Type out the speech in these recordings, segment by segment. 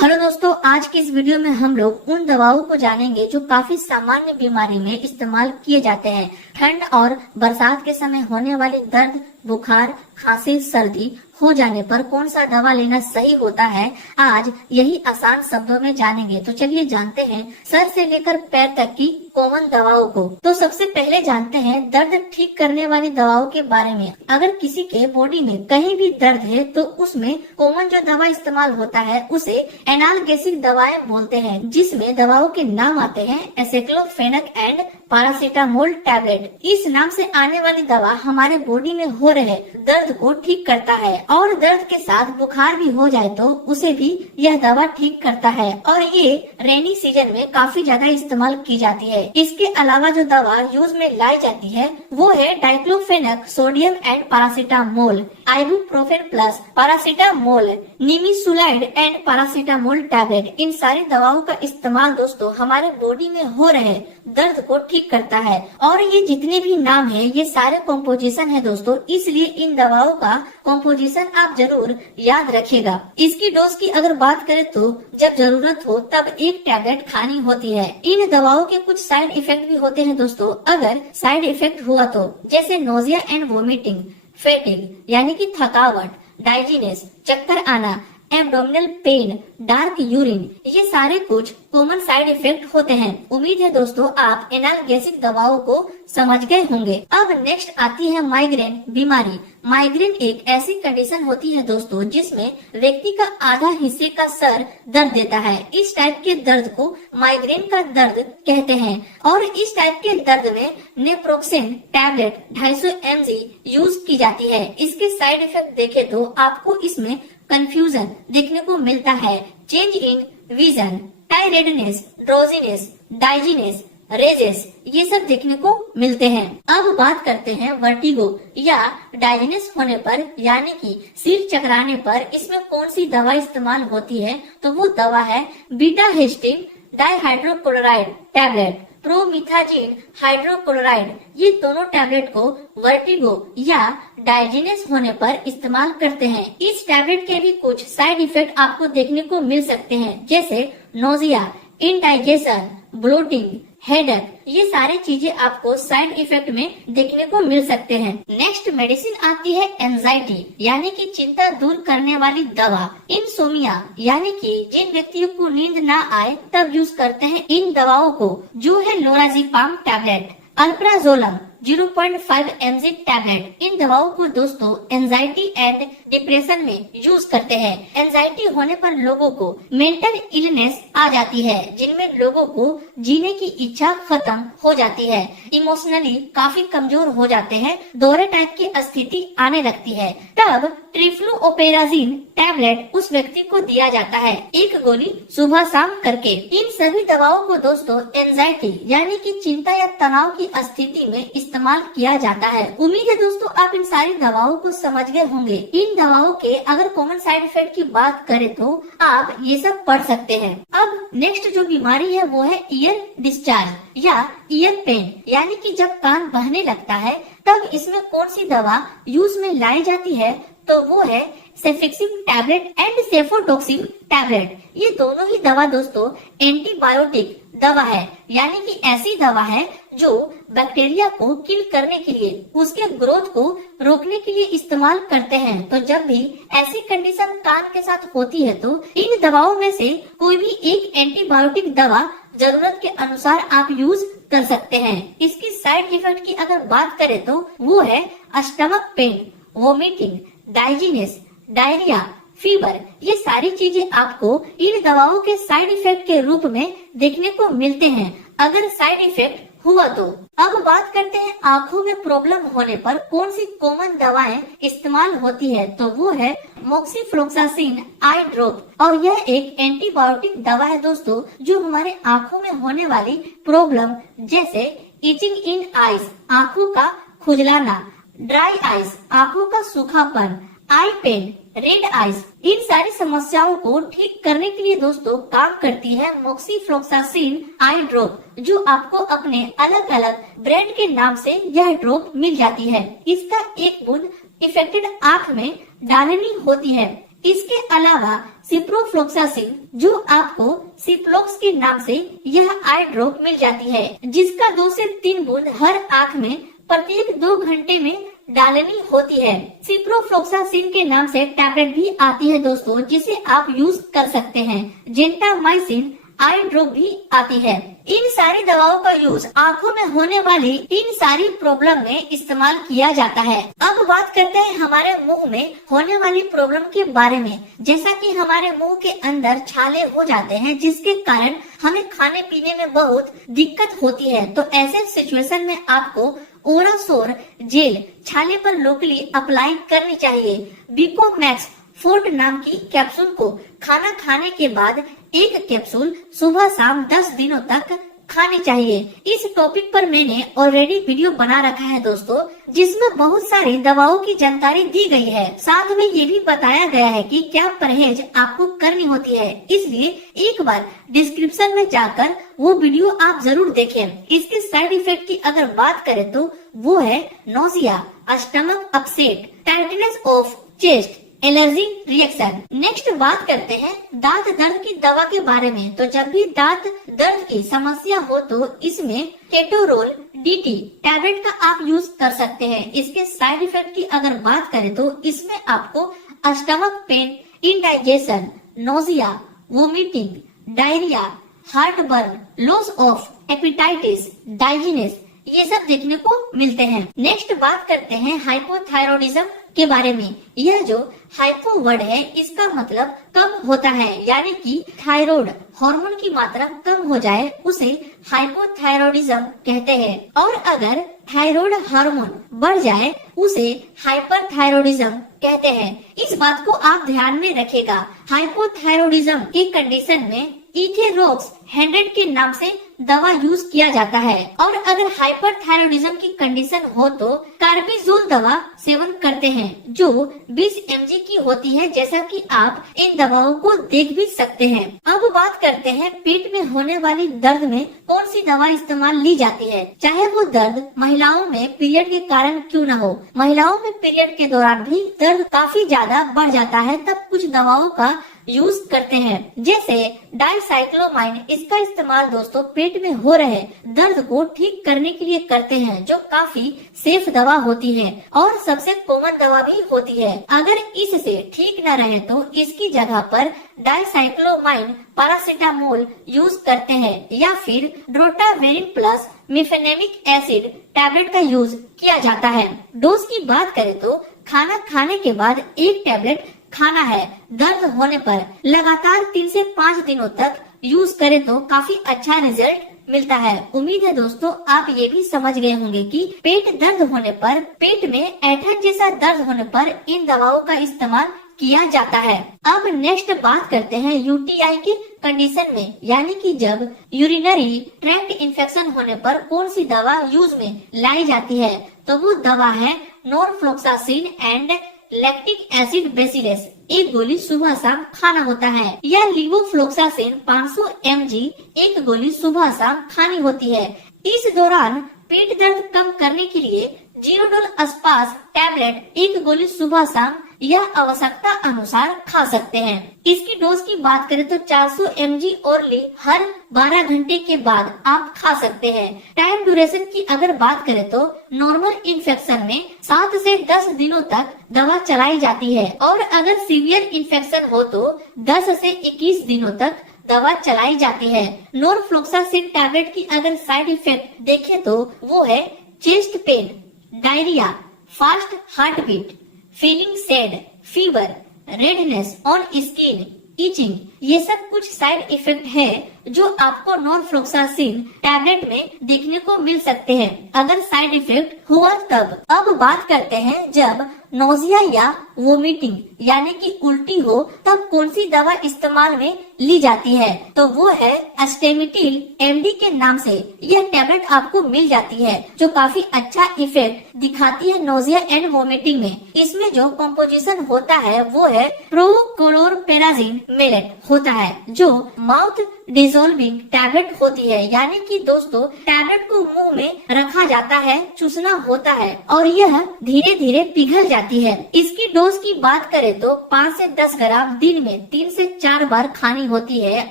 Hello दोस्तों, आज की इस वीडियो में हम लोग उन दवाओं को जानेंगे जो काफी सामान्य बीमारी में इस्तेमाल किए जाते हैं। ठंड और बरसात के समय होने वाली दर्द, बुखार, खांसी, सर्दी हो जाने पर कौन सा दवा लेना सही होता है, आज यही आसान शब्दों में जानेंगे। तो चलिए जानते हैं सर से लेकर पैर तक की कॉमन दवाओं को। तो सबसे पहले जानते हैं दर्द ठीक करने वाली दवाओं के बारे में। अगर किसी के बॉडी में कहीं भी दर्द है तो उसमें कॉमन जो दवा इस्तेमाल होता है उसे एनाल्गेसिक दवाएं बोलते हैं, जिसमें दवाओं के नाम आते हैं एसाइक्लोफेनेक एंड पैरासीटामोल टैबलेट। इस नाम से आने वाली दवा हमारे बॉडी में हो रहे दर्द को ठीक करता है और दर्द के साथ बुखार भी हो जाए तो उसे भी यह दवा ठीक करता है और ये रेनी सीजन में काफी ज्यादा इस्तेमाल की जाती है। इसके अलावा जो दवा यूज में लाई जाती है वो है diclofenac sodium and paracetamol, ibuprofen plus paracetamol, nimesulide and paracetamol tablet. इन सारी दवाओं का इस्तेमाल दोस्तों हमारे बॉडी में हो रहे दर्द को ठीक करता है और ये जितने भी नाम है ये सारे कॉम्पोजिशन है दोस्तों, इसलिए इन दवाओं का कॉम्पोजिशन आप जरूर याद रखिएगा। इसकी डोज की अगर बात करें तो जब जरूरत हो तब एक टैबलेट खानी होती है। इन दवाओं के कुछ साइड इफेक्ट भी होते हैं दोस्तों। अगर साइड इफेक्ट हुआ तो जैसे नोजिया एंड वोमिटिंग, फेटिग यानी कि थकावट, डाइजीनेस, चक्कर आना, एब्डोमिनल पेन, डार्क यूरिन, ये सारे कुछ कॉमन साइड इफेक्ट होते हैं। उम्मीद है दोस्तों आप एनाल्गेसिक दवाओं को समझ गए होंगे। अब नेक्स्ट आती है माइग्रेन बीमारी। माइग्रेन एक ऐसी कंडीशन होती है दोस्तों जिसमें व्यक्ति का आधा हिस्से का सर दर्द देता है। इस टाइप के दर्द को माइग्रेन का दर्द कहते हैं और इस टाइप के दर्द में नेप्रोक्सेन टैबलेट 250 mg यूज की जाती है। इसके साइड इफेक्ट देखे तो आपको इसमें कंफ्यूजन देखने को मिलता है, change in vision, टायरेडनेस, drowsiness, डाइजीनेस, raises, ये सब देखने को मिलते हैं। अब बात करते हैं वर्टिगो या डाइजीनेस होने पर यानी कि सिर चकराने पर इसमें कौन सी दवा इस्तेमाल होती है, तो वो दवा है betahistine dihydrochloride tablet, promethazine hydrochloride. ये दोनों टैबलेट को वर्टिगो या डाइजीनेस होने पर इस्तेमाल करते हैं। इस टैबलेट के भी कुछ साइड इफेक्ट आपको देखने को मिल सकते हैं जैसे नोजिया, इंडाइजेशन, ब्लोटिंग, हेडेक, ये सारी चीजें आपको साइड इफेक्ट में देखने को मिल सकते हैं। नेक्स्ट मेडिसिन आती है एंजाइटी यानी कि चिंता दूर करने वाली दवा। इंसोमिया यानी कि जिन व्यक्तियों को नींद ना आए तब यूज करते हैं इन दवाओं को, जो है लोराज़ेपाम टैबलेट, अल्प्राजोलम 0.5 mg टैबलेट। इन दवाओं को दोस्तों एंजाइटी एंड डिप्रेशन में यूज करते हैं। एंजाइटी होने पर लोगों को मेंटल इलनेस आ जाती है जिनमें लोगों को जीने की इच्छा खत्म हो जाती है, इमोशनली काफी कमजोर हो जाते हैं, दोहरे टाइप की स्थिति आने लगती है। तब ट्रिफ्लूओपेराजिन टैबलेट उस व्यक्ति को दिया जाता है, एक गोली सुबह शाम करके। इन सभी दवाओं को दोस्तों एंजाइटी यानी कि चिंता या तनाव की स्थिति में इस्तेमाल किया जाता है। उम्मीद है दोस्तों आप इन सारी दवाओं को समझ गए होंगे। इन दवाओं के अगर कॉमन साइड इफेक्ट की बात करें तो आप ये सब पढ़ सकते हैं। अब नेक्स्ट जो बीमारी है वो है ईयर डिस्चार्ज या ईयर पेन यानी कि जब कान बहने लगता है तब इसमें कौन सी दवा यूज में लाई जाती है, तो वो है सेफेक्सिम टैबलेट एंड सेफोटॉक्सिन टैबलेट। ये दोनों ही दवा दोस्तों एंटीबायोटिक दवा है यानी कि ऐसी दवा है जो बैक्टीरिया को किल करने के लिए, उसके ग्रोथ को रोकने के लिए इस्तेमाल करते हैं। तो जब भी ऐसी कंडीशन कान के साथ होती है तो इन दवाओं में से कोई भी एक एंटीबायोटिक दवा जरूरत के अनुसार आप यूज कर सकते हैं। इसकी साइड इफेक्ट की अगर बात करें तो वो है stomach pain, vomiting, dizziness, diarrhoea, fever. ये सारी चीजें आपको इन दवाओं के साइड इफेक्ट के रूप में देखने को मिलते हैं अगर साइड इफेक्ट हुआ तो। अब बात करते हैं आंखों में प्रॉब्लम होने पर कौन सी कॉमन दवाएं इस्तेमाल होती है, तो वो है मोक्सीफ्लोक्सासिन आई ड्रॉप और यह एक एंटीबायोटिक दवा है दोस्तों जो हमारे आंखों में होने वाली प्रॉब्लम जैसे इचिंग इन आईज, आंखों का खुजलाना, ड्राई आईज, आंखों का सूखापन, आई पेन, रेड आइज, इन सारी समस्याओं को ठीक करने के लिए दोस्तों काम करती है मोक्सीफ्लोक्सासिन आई ड्रॉप, जो आपको अपने अलग अलग ब्रांड के नाम से यह ड्रॉप मिल जाती है। इसका एक बूंद इफेक्टेड आंख में डालनी होती है। इसके अलावा सिप्रोफ्लोक्सासिन, जो आपको सिप्लोक्स के नाम से यह आई ड्रॉप मिल जाती है, जिसका 2 से 3 बूंद हर आँख में प्रत्येक 2 घंटे में डालनी होती है। सिप्रोफ्लोक्सासिन के नाम से टैबलेट भी आती है दोस्तों, जिसे आप यूज कर सकते हैं। जेंटामाइसिन आई ड्रॉप भी आती है। इन सारी दवाओं का यूज आंखों में होने वाली इन सारी प्रॉब्लम में इस्तेमाल किया जाता है। अब बात करते हैं हमारे मुंह में होने वाली प्रॉब्लम के बारे में। जैसा कि हमारे मुंह के अंदर छाले हो जाते हैं, जिसके कारण हमें खाने पीने में बहुत दिक्कत होती है। तो ऐसे सिचुएशन में आपको ओरासोर जेल छाले पर लोकली अप्लाई करनी चाहिए। बिकोमैक्स फोर्ट नाम की कैप्सूल को खाना खाने के बाद 1 कैप्सूल सुबह शाम 10 दिनों तक खानी चाहिए। इस टॉपिक पर मैंने ऑलरेडी वीडियो बना रखा है दोस्तों, जिसमें बहुत सारी दवाओं की जानकारी दी गई है। साथ में ये भी बताया गया है कि क्या परहेज आपको करनी होती है। इसलिए एक बार डिस्क्रिप्शन में जाकर वो वीडियो आप जरूर देखें। इसके साइड इफेक्ट की अगर बात करें तो वो है nausea, stomach upset, tightness of chest, allergy reaction. Next बात करते हैं दांत दर्द की दवा के बारे में। तो जब भी दांत दर्द की समस्या हो तो इसमें केटोरोल DT टैबलेट का आप यूज कर सकते हैं। इसके साइड इफेक्ट की अगर बात करें तो इसमें आपको stomach pain, indigestion, nausea, vomiting, diarrhoea, heart burn, loss of appetite, dizziness, ये सब देखने को मिलते हैं। नेक्स्ट बात करते हैं हाइपोथायरॉयडिज्म के बारे में। यह जो हाइपो वर्ड है, इसका मतलब कम होता है, यानी कि थायराइड हार्मोन की मात्रा कम हो जाए उसे हाइपोथायरॉयडिज्म कहते हैं। और अगर थायराइड हार्मोन बढ़ जाए उसे हाइपरथायरॉयडिज्म कहते हैं। इस बात को आप ध्यान में रखेगा। हाइपोथायरॉयडिज्म की कंडीशन में इथेरोक्स 100 के नाम से दवा यूज किया जाता है। और अगर हाइपरथायरॉयडिज्म की कंडीशन हो तो कार्बिजोल दवा सेवन करते हैं, जो 20 mg की होती है, जैसा कि आप इन दवाओं को देख भी सकते हैं। अब बात करते हैं पेट में होने वाली दर्द में कौन सी दवा इस्तेमाल ली जाती है। चाहे वो दर्द महिलाओं में पीरियड के कारण क्यों न हो, महिलाओं में पीरियड के दौरान भी दर्द काफी ज्यादा बढ़ जाता है, तब कुछ दवाओं का यूज करते हैं, जैसे डाइसाइक्लोमाइन। इसका इस्तेमाल दोस्तों पेट में हो रहे दर्द को ठीक करने के लिए करते हैं, जो काफी सेफ दवा होती है और सबसे कॉमन दवा भी होती है। अगर इससे ठीक न रहे तो इसकी जगह पर डाइसाइक्लोमाइन, पैरासीटामोल यूज करते हैं, या फिर ड्रोटावेरिन प्लस मिफेनेमिक एसिड टैबलेट का यूज किया जाता है। डोज की बात करें तो खाना खाने के बाद 1 टैबलेट खाना है। दर्द होने पर लगातार 3 से 5 दिनों तक यूज करें तो काफी अच्छा रिजल्ट मिलता है। उम्मीद है दोस्तों आप ये भी समझ गए होंगे कि पेट दर्द होने पर, पेट में ऐंठन जैसा दर्द होने पर इन दवाओं का इस्तेमाल किया जाता है। अब नेक्स्ट बात करते हैं UTI की कंडीशन में, यानी कि जब यूरिनरी ट्रैक्ट इन्फेक्शन होने पर कौन सी दवा यूज में लाई जाती है। तो वो दवा है norfloxacin and lactic acid bacillus. 1 गोली सुबह शाम खाना होता है। या लिवोफ्लोक्सासिन 500 mg 1 गोली सुबह शाम खानी होती है। इस दौरान पेट दर्द कम करने के लिए जीरोडोल अस्पास टैबलेट 1 गोली सुबह शाम या आवश्यकता अनुसार खा सकते हैं। इसकी डोज की बात करें तो 400 mg ओरली हर 12 घंटे के बाद आप खा सकते हैं। टाइम ड्यूरेशन की अगर बात करें तो नॉर्मल इन्फेक्शन में 7 से 10 दिनों तक दवा चलाई जाती है, और अगर सीवियर इन्फेक्शन हो तो 10 से 21 दिनों तक दवा चलाई जाती है। नॉरफ्लोक्सासिन टैबलेट की अगर साइड इफेक्ट देखें तो वो है chest pain, diarrhoea, fast heart beat, feeling sad, fever, redness on skin, itching. ये सब कुछ साइड इफेक्ट है जो आपको नॉरफ्लोक्सासिन टैबलेट में देखने को मिल सकते हैं, अगर साइड इफेक्ट हुआ तब। अब बात करते हैं जब नोजिया या वोमिटिंग यानी कि उल्टी हो तब कौन सी दवा इस्तेमाल में ली जाती है। तो वो है एस्टेमिटिल MD के नाम से यह टैबलेट आपको मिल जाती है, जो काफी अच्छा इफेक्ट दिखाती है नोजिया एंड वोमिटिंग में। इसमें जो कॉम्पोजिशन होता है वो है प्रोक्लोरपेराजिन मेलेट। होता है जो माउथ डिसॉल्विंग टैबलेट होती है, यानी कि दोस्तों टैबलेट को मुंह में रखा जाता है, चूसना होता है और यह धीरे धीरे पिघल जाती है। इसकी डोज की बात करें तो 5 से 10 ग्राम दिन में 3 से 4 बार खानी होती है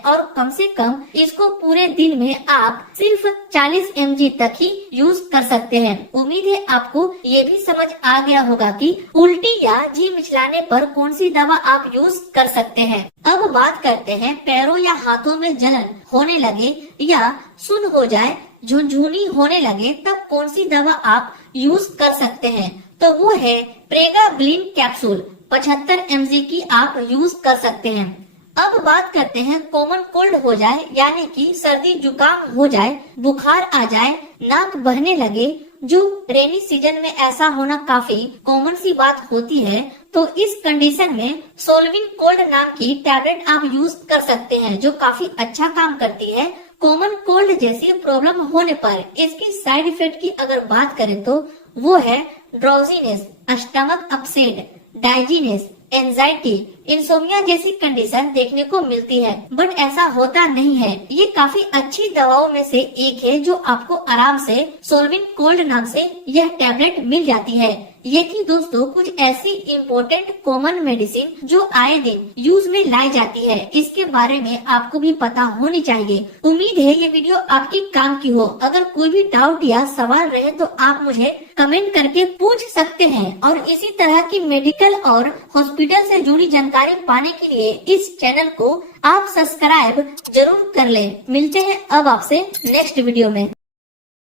और कम से कम इसको पूरे दिन में आप सिर्फ 40 mg तक ही यूज कर सकते हैं। उम्मीद है आपको ये भी समझ आ गया होगा कि उल्टी या जी मिचलाने पर कौन सी दवा आप यूज कर सकते हैं। अब बात करते हैं पैरों या हाथों में जलन होने लगे या सुन्न हो जाए, झुनझुनी होने लगे, तब कौन सी दवा आप यूज कर सकते हैं। तो वो है प्रेगाब्लिन कैप्सूल 75 mg की आप यूज कर सकते हैं। अब बात करते हैं कॉमन कोल्ड हो जाए, यानी कि सर्दी जुकाम हो जाए, बुखार आ जाए, नाक बहने लगे, जो रेनी सीजन में ऐसा होना काफी कॉमन सी बात होती है। तो इस कंडीशन में सोल्विन कोल्ड नाम की टैबलेट आप यूज कर सकते हैं, जो काफी अच्छा काम करती है कॉमन कोल्ड जैसी प्रॉब्लम होने पर। इसकी साइड इफेक्ट की अगर बात करें तो वो है drowsiness, stomach upset, dizziness, anxiety, insomnia जैसी कंडीशन देखने को मिलती है। बट ऐसा होता नहीं है। ये काफी अच्छी दवाओं में से एक है जो आपको आराम से सोल्विन कोल्ड नाम से यह टैबलेट मिल जाती है। ये थी दोस्तों कुछ ऐसी इम्पोर्टेंट कॉमन मेडिसिन जो आए दिन यूज में लाई जाती है। इसके बारे में आपको भी पता होनी चाहिए। उम्मीद है ये वीडियो आपके काम की हो। अगर कोई भी डाउट या सवाल रहे तो आप मुझे कमेंट करके पूछ सकते हैं और इसी तरह की मेडिकल और हॉस्पिटल से जुड़ी जानकारी पाने के लिए इस चैनल को आप सब्सक्राइब जरूर कर लें। मिलते हैं अब आपसे नेक्स्ट वीडियो में।